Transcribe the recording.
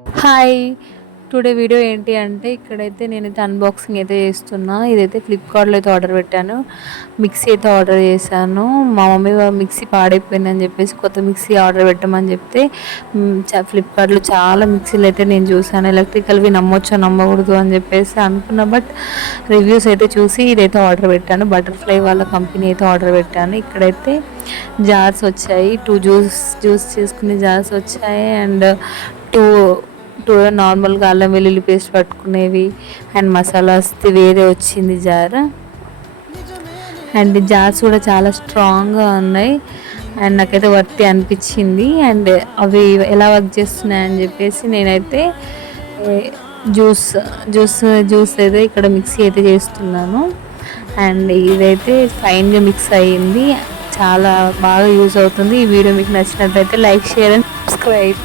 Hi! Today video ఏంటి అంటే ఇక్కడైతే నేనైతే అన్బాక్సింగ్ అయితే చేస్తున్నా. ఇదైతే ఫ్లిప్‌కార్ట్‌లో అయితే ఆర్డర్ పెట్టాను. మిక్సీ అయితే ఆర్డర్ చేశాను. మా మమ్మీ మిక్సీ పాడైపోయిందని చెప్పేసి కొత్త మిక్సీ ఆర్డర్ పెట్టమని చెప్తే ఫ్లిప్‌కార్ట్‌లో చాలా మిక్సీలు అయితే నేను చూసాను. ఎలక్ట్రికల్‌వి నమ్మొచ్చో నమ్మకూడదు అని చెప్పేసి అనుకున్నా. బట్ రివ్యూస్ అయితే చూసి ఇదైతే ఆర్డర్ పెట్టాను. బటర్‌ఫ్లై వాళ్ళ కంపెనీ అయితే ఆర్డర్ పెట్టాను. ఇక్కడైతే జార్స్ వచ్చాయి. 2 జ్యూస్ చేసుకునే జార్స్ వచ్చాయి. అండ్ 2 2 నార్మల్‌గా అల్లం వెల్లుల్లి పేస్ట్ పట్టుకునేవి అండ్ మసాలాస్‌ది వేరే వచ్చింది జార్. అండ్ జార్స్ కూడా చాలా స్ట్రాంగ్‌గా ఉన్నాయి. అండ్ నాకైతే వర్తీ అనిపించింది. అండ్ అవి ఎలా వర్క్ చేస్తున్నాయని చెప్పేసి నేనైతే జ్యూస్ జ్యూస్ జ్యూస్ అయితే ఇక్కడ మిక్సీ అయితే చేస్తున్నాను. అండ్ ఇదైతే ఫైన్‌గా మిక్స్ అయ్యింది. చాలా బాగా యూజ్ అవుతుంది. ఈ వీడియో మీకు నచ్చినట్లయితే లైక్, షేర్ అండ్ సబ్స్క్రైబ్.